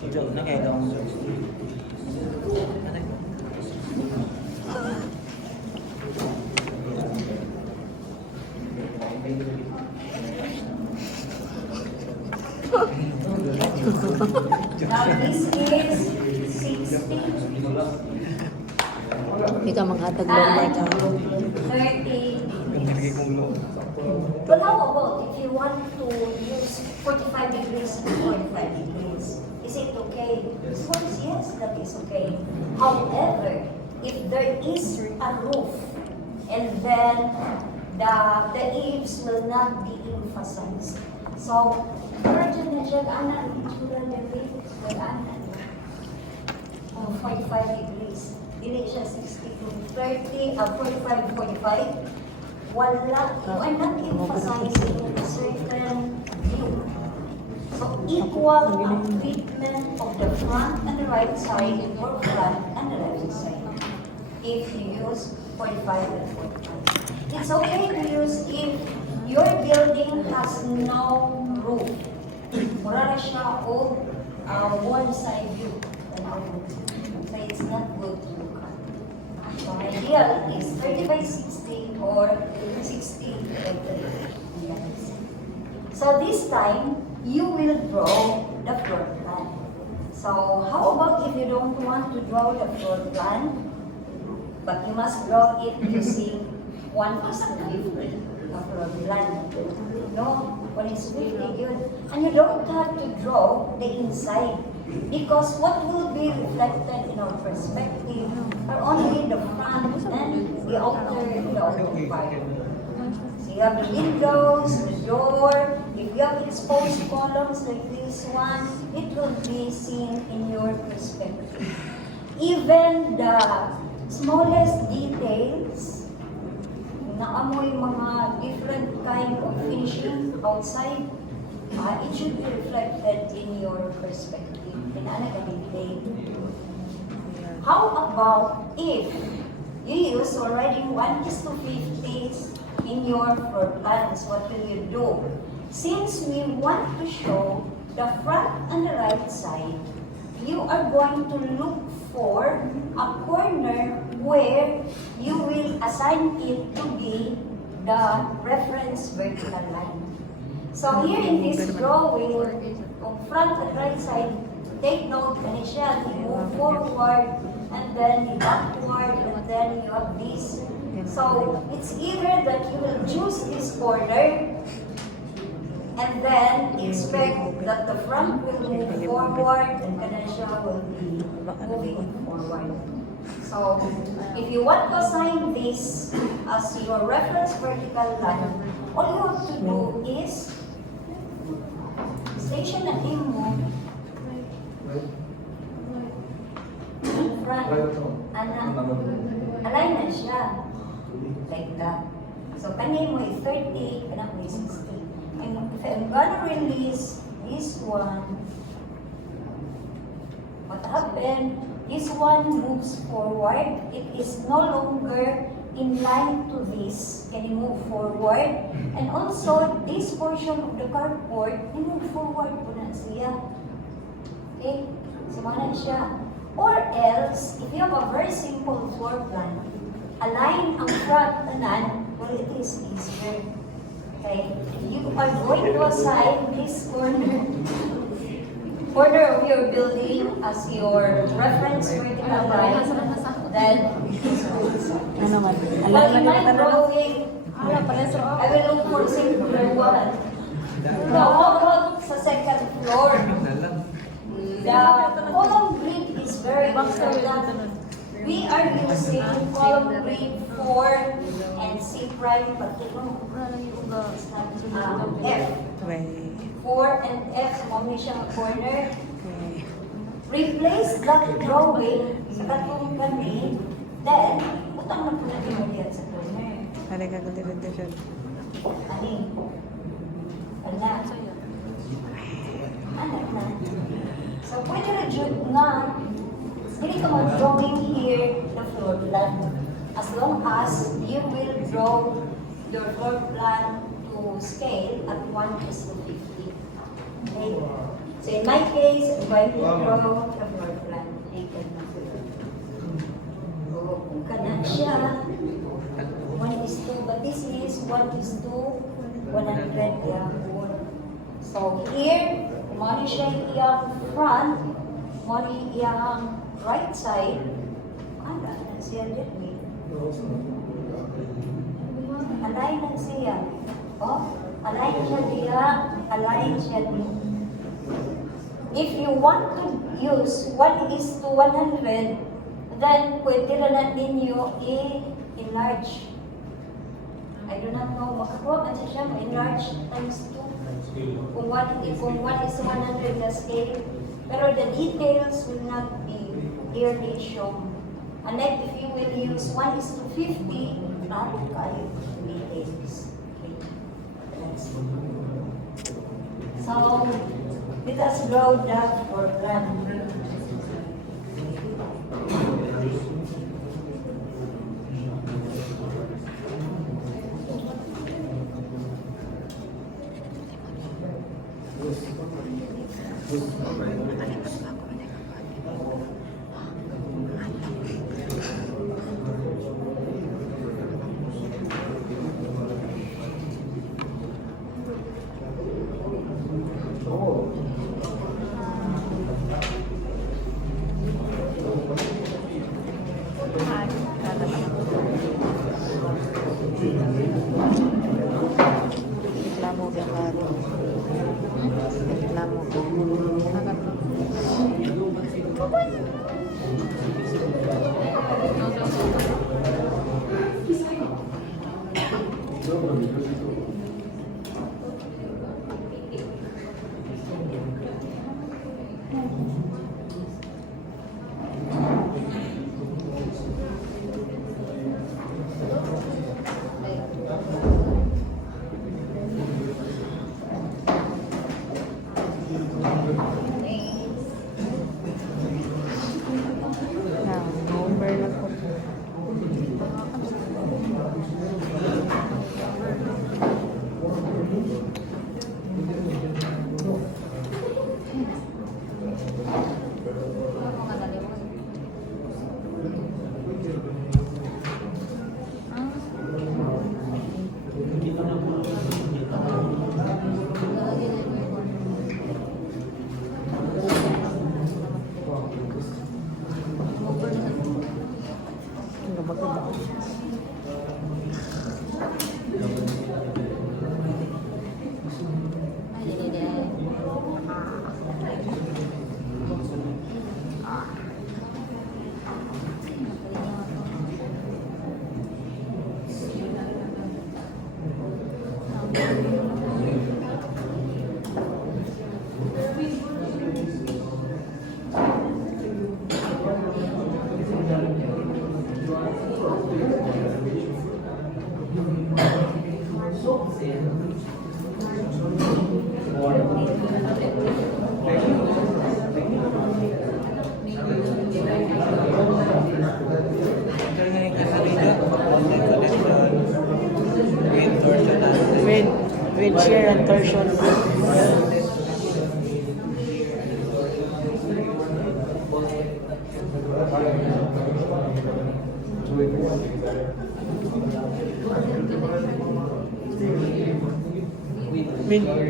Ito na kaya daw. Now this is 60. Hindi ka manghatag long mark ha. 30. But how about if you want to use 45 degrees and 45 degrees? Is it okay? Of course, yes, that is okay. However, if there is a roof and then the eaves will not be emphasized. So, imagine na siya, anak, itsura na rin, anak. 45 degrees. Dili siya 60 to 30, 45, 45. Wala, you are not emphasizing a certain view. So, equal ang treatment of the front and the right side or front and the left side. If you use 45 and 45. It's okay to use if your building has no roof. Mura na siya o one side view. So, it's not good to look at. So, ideal is 30 by 60 or 60 by 30. So, this time, you will draw the floor plan. So, how about if you don't want to draw the floor plan, but you must draw it using 1:50, the floor plan. No, 1:50, good. And you don't have to draw the inside. Because what will be reflected in our perspective are only the front and the outer part. So you have the windows, the door. If you have exposed columns like this one, it will be seen in your perspective. Even the smallest details, naamoy mga different kind of finishing outside, it should be reflected in your perspective. How about if you use already 1:50 in your floor plans? What will you do? Since we want to show the front and the right side, you are going to look for a corner where you will assign it to be the reference vertical line. So here in this drawing, on front and right side, take note, siya, you move forward, and then you backward, and then you have this. So, it's either that you will choose this corner, and then expect that the front will move forward, and siya will be moving forward. So, if you want to assign this as your reference vertical line, all you have to do is station na mo in front, align na siya. Like that. So, kanina mo 30, kanina mo 60. And if I'm gonna release this one, what happened? This one moves forward. It is no longer in line to this. Can you move forward? And also, this portion of the carport, you move forward po na siya. Okay? Sumana siya. Or else, if you have a very simple floor plan, align ang front tanan, well, it is easier. Okay? You are going to assign this corner of your building as your reference vertical line. Then, Ano man? well, Alam in na my kita na. drawing, I will look for singular one. Now, how about sa second floor? The column grid is very important. We are using column grid 4 and C prime, but F. 4 and F, mami siyang corner. Replace that drawing sa katong kami, then, utang na po natin mo diyan sa corner. Ano ka kultivitation? Ani? Anak. Anak na. So, pwede na dyan nga, hindi ka mag-drawing here the floor plan. As long as you will draw your floor plan to scale at 1:50. Okay? So in my case, if I will draw the floor plan, taken na sila. So, kung kanan siya, 1:2, but this is 1:100 yung so here, kung siya yung front, kung yung right side, ala, na siya din. Align na siya. Oh, align siya diya, align siya diya. If you want to use 1:100, then pwede rin na ninyo i-enlarge. I do not know, makakuha man siya, ma-enlarge times 2. Kung 1:100 na scale. Pero the details will not be clearly shown. And then if you will use 1:50, not kayo details. Okay. So, let us draw that for plan. Reklamo ka karo. Reklamo ka. Number lang po. Ang maganda. Wind shear and torsion.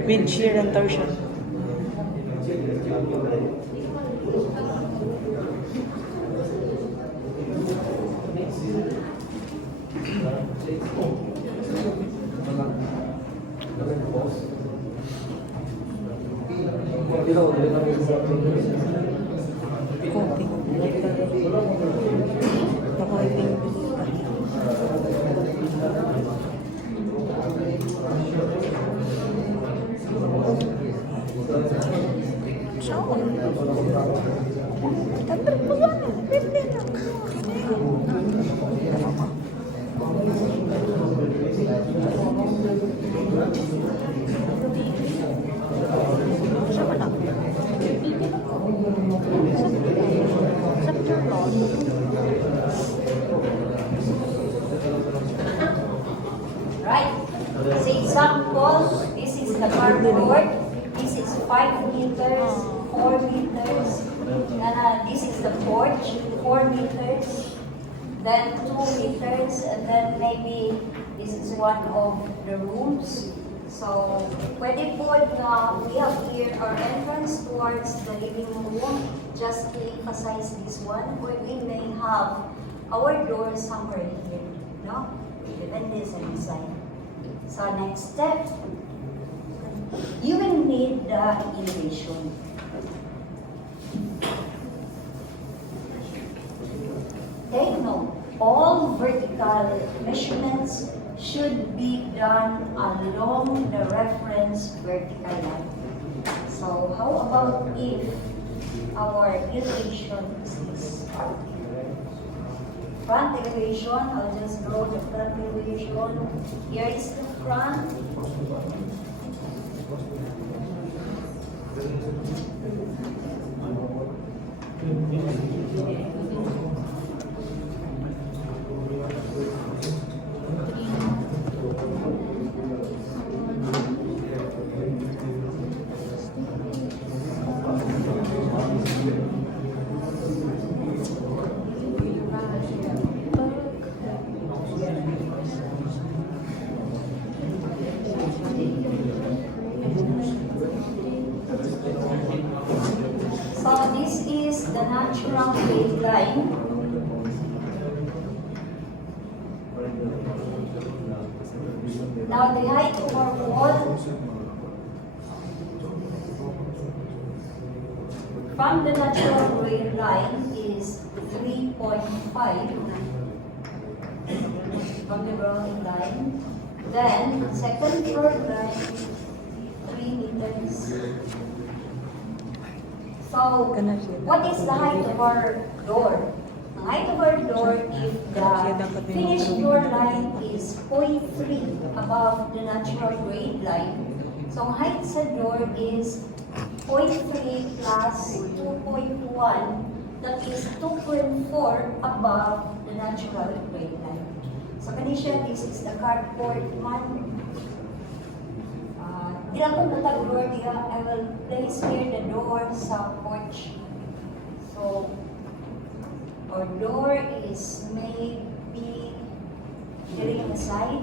Wind shear and torsion. Konting. Ako ay Right? As example, this is the cardboard. This is 5 meters the porch, 4 meters, then 2 meters, and then maybe this is one of the rooms. So, pwede po na we have here our entrance towards the living room, just to emphasize this one, where we may have our door somewhere here, no? Even this and inside. So, next step, you will need the elevation. Take note, all vertical measurements should be done along the reference vertical line. So how about if our elevation is this? Front elevation, I'll just draw the front elevation. Here is the front. So this is the natural grade line. Now the height of our wall from the natural grade line is 3.5 from the ground line. Then second floor line 3 meters. So, what is the height of our door? The height of our door, if the finished door line is 0.3 above the natural grade line, so height sa door is 0.3 plus 2.1, that is 2.4 above the natural grade line. So, kanisya, this is the carport one. Di ako natag-door diha, I will place here the door sa porch. So, our door is maybe here on the side.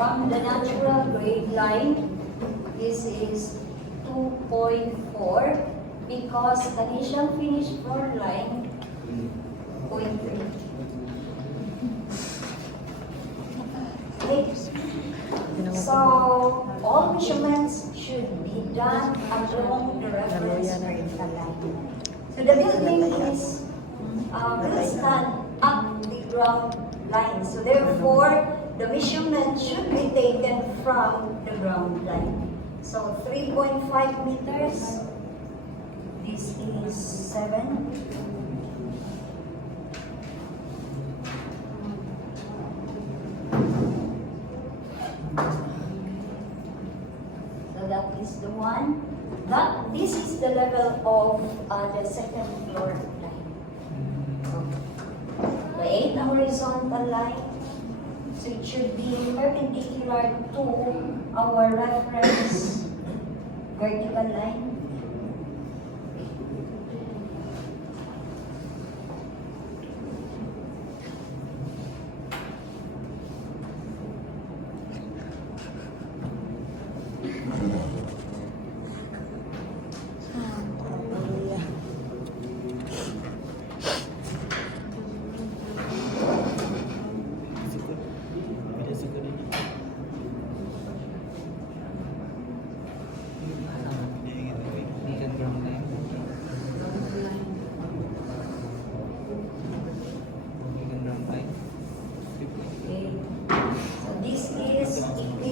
From the natural grade line, this is 2.4 because the initial finished floor line 0.3. Okay. So all measurements should be done along the reference vertical line. So the building is will stand up the ground line. So therefore, the measurement should be taken from the ground line. So 3.5 meters. This is 7. So that is the one. This is the level of the second floor line. The 8 horizontal line. So it should be perpendicular to our reference vertical line.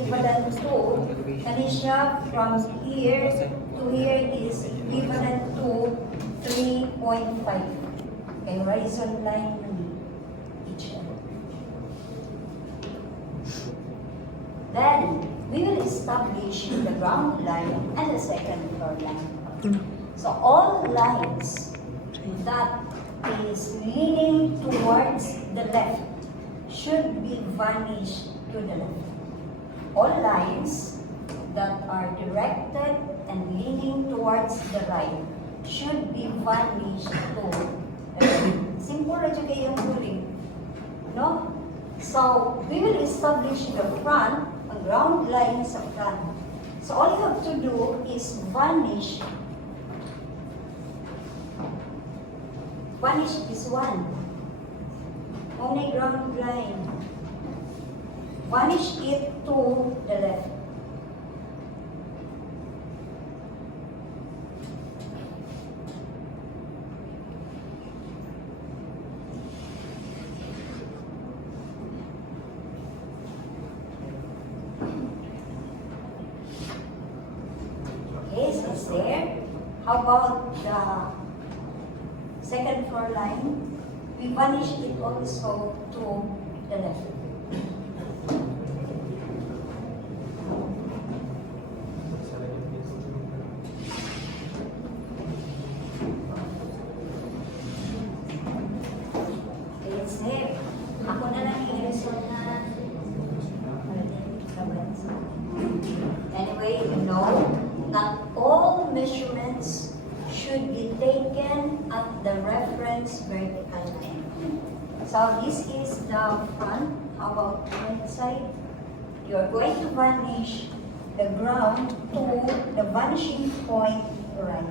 Equivalent to, Kanisha, from here to here is equivalent to 3.5. Okay, horizon line each other. Then, we will establish the ground line and the second floor line. Hmm. So all lines that is leaning towards the left should be vanished to the left. All lines that are directed and leaning towards the right should be vanished to the left. Simple na dyan kayong ruling. No? So, we will establish the front, a ground line sa front. So, all you have to do is vanish. Vanish this one. Only ground line. Vanish it to the left. Okay, so it's there. How about the second floor line? We vanish it also to the left. Okay, it's there. Ako na lang yung result na anyway, you know that all measurements should be taken at the reference vertical line. So this is the front. How about the right side? You are going to vanish the ground to the vanishing point right.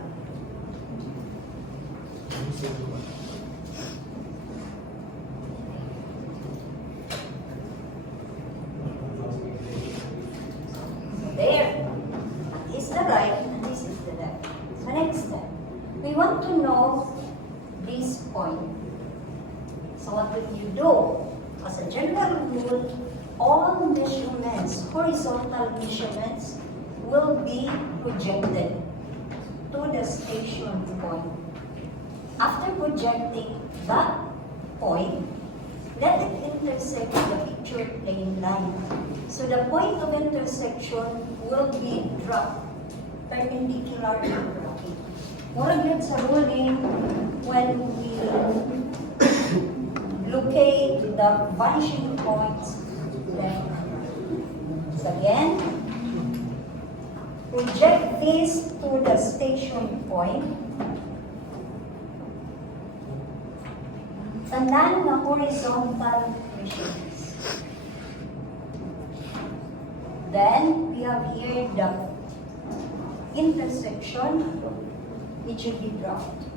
There. That is the right and this is the left. So next step. We want to know this point. So what will you do? As a general rule, all measurements, horizontal measurements, will be projected to the station point. After projecting that point, let it intersect the picture plane line. So the point of intersection will be dropped perpendicular to the bracket. More again sa ruling, when we locate the vanishing points left and right. So again, project this to the station point. Tandaan na horizontal measurements. Then, we have here the intersection, which should be dropped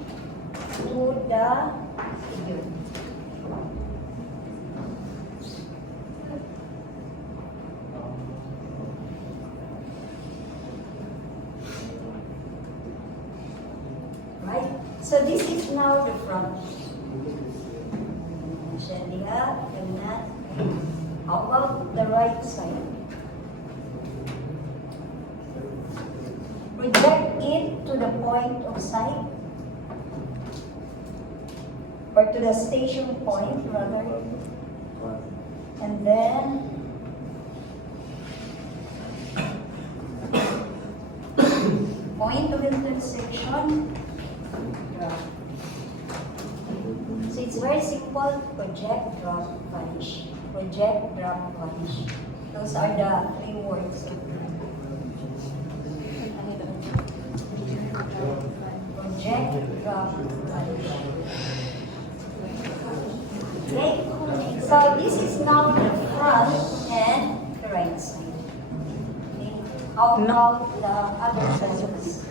to the figure. Right? So this is now the front. Lihat, ganyan. How about the right side? Project it to the point of sight, or to the station point rather, and then point of intersection. So it's very simple: project, drop, vanish. Project, drop, vanish. Those are the three words. Project, drop, vanish. Okay, so this is now the front and the right side. Okay. How about the other sides?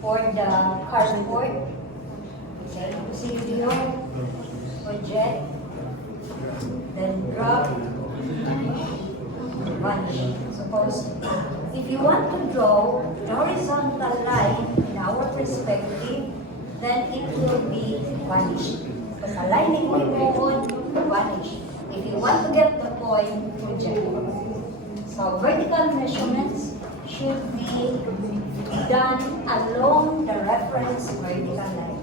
For the carport, okay, see here, project, then drop, vanish. Suppose, if you want to draw the horizontal line in our perspective, then it will be vanished. Because a line it will move on, vanish. If you want to get the point, project. So vertical measurements should be done along the reference vertical line.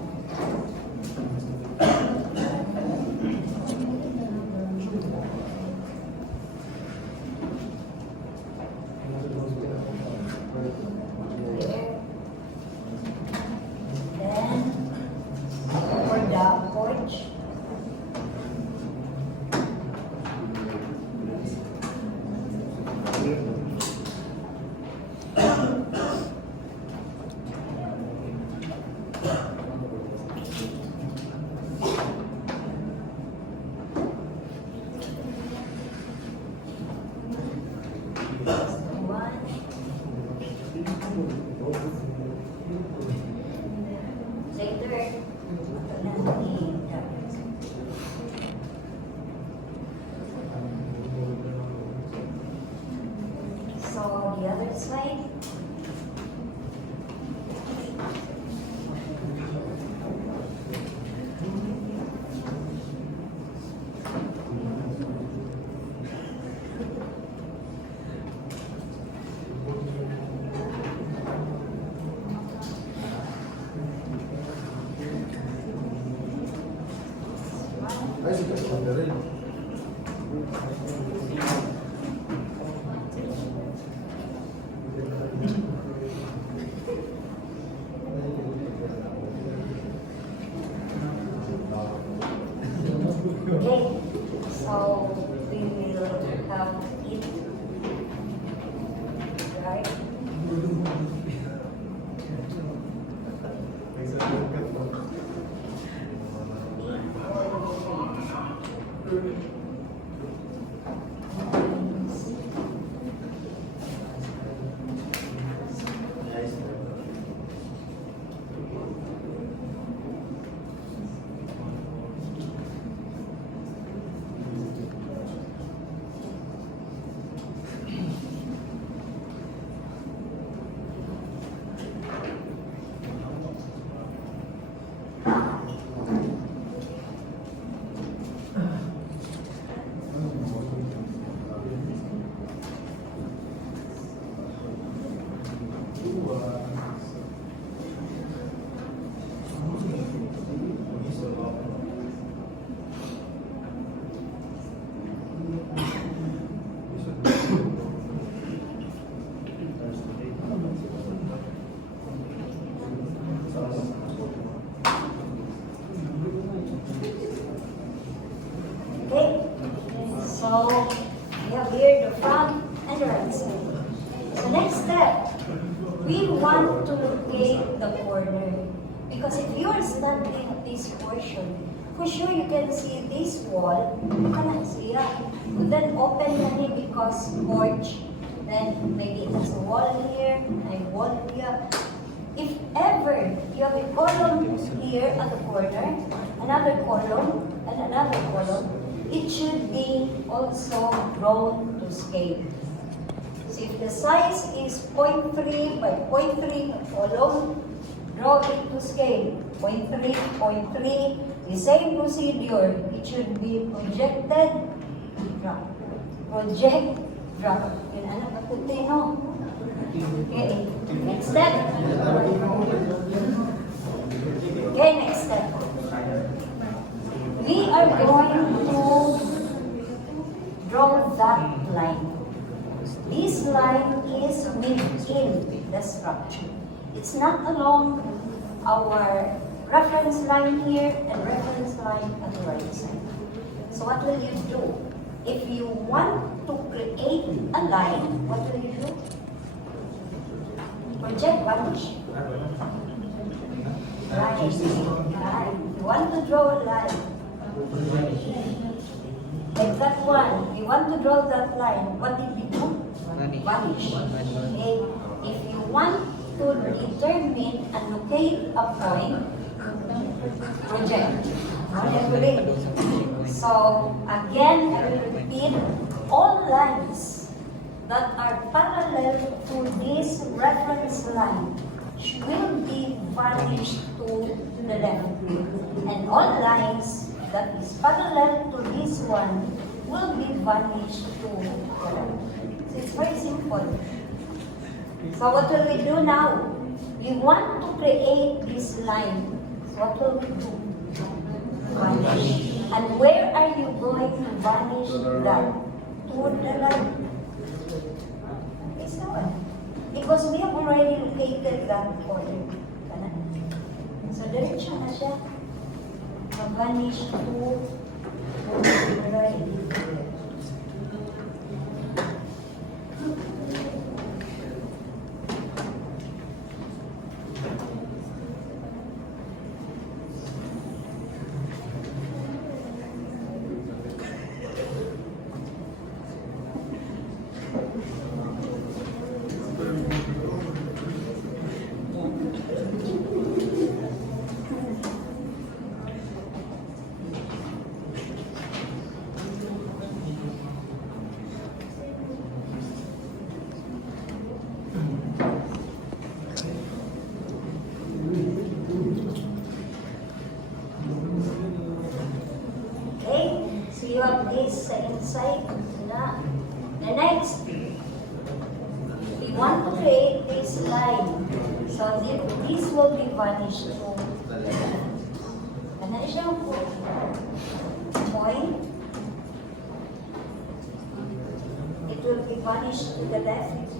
So the other side. Ay, si Kasama rin. Okay, so we will have it right. Okay, so we have here the front and the right side. So next step, we want to locate the corner. Because if you are standing at this portion, for sure you can see this wall. You cannot see it. You then open the knee because porch. Then maybe there's a wall here, a wall here. If ever you have a column here at the corner, another column, and another column, it should be also drawn to scale. So if the size is 0.3 by 0.3 column, draw it to scale. 0.3, 0.3, the same procedure. It should be projected, drop. Project, drop. Yun, anak, matuti, no? Okay, next step. Okay, next step. We are going to draw that line. This line is within the structure. It's not along our reference line here and reference line on the right side. So what will you do? If you want to create a line, what will you do? Project vanish. Right. You want to draw a line. Like that one. You want to draw that line. What did you do? Vanish. Okay. If you want to determine and locate a point, project. Okay. So again, I will repeat, all lines that are parallel to this reference line will be vanished to the left. And all lines that is parallel to this one will be vanished to the right. So it's very simple. So what will we do now? We want to create this line. So what will we do? Vanish. And where are you going to vanish that? To the right. It's not. Because we have already located that point. So diretso na siya. Vanish to the right. outside. Na. The next, we want to create this line. So this will be vanished to the left. Ano siya po? Point. It will be vanished to the left.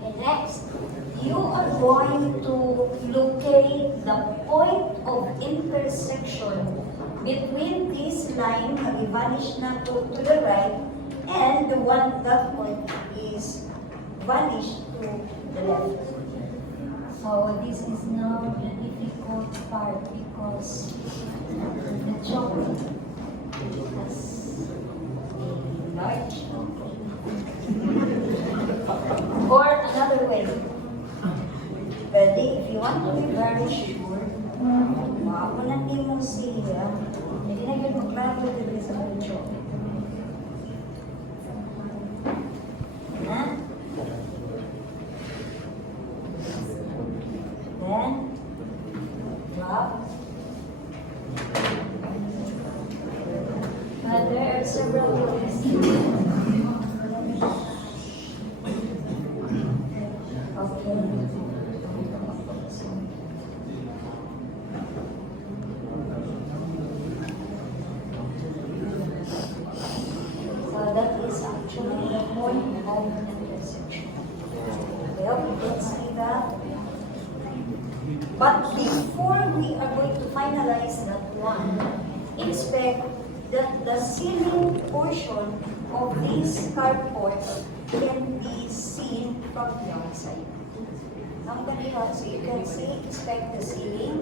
And next, you are going to locate the point of intersection between this line na i-vanish na to the right and the one that point is vanished to the left. So this is now the difficult part because the chalk has a large or another way. Pwede, if you want to be very sure, makakunan din mo siya, hindi na yun mag-travel dito sa medyo. Na? Then, drop. But there are several ways. So that is actually the point of intersection. I hope you can see that. But before we are going to finalize that one, expect that the ceiling portion of this carport can be seen from the outside. So you can see, expect the ceiling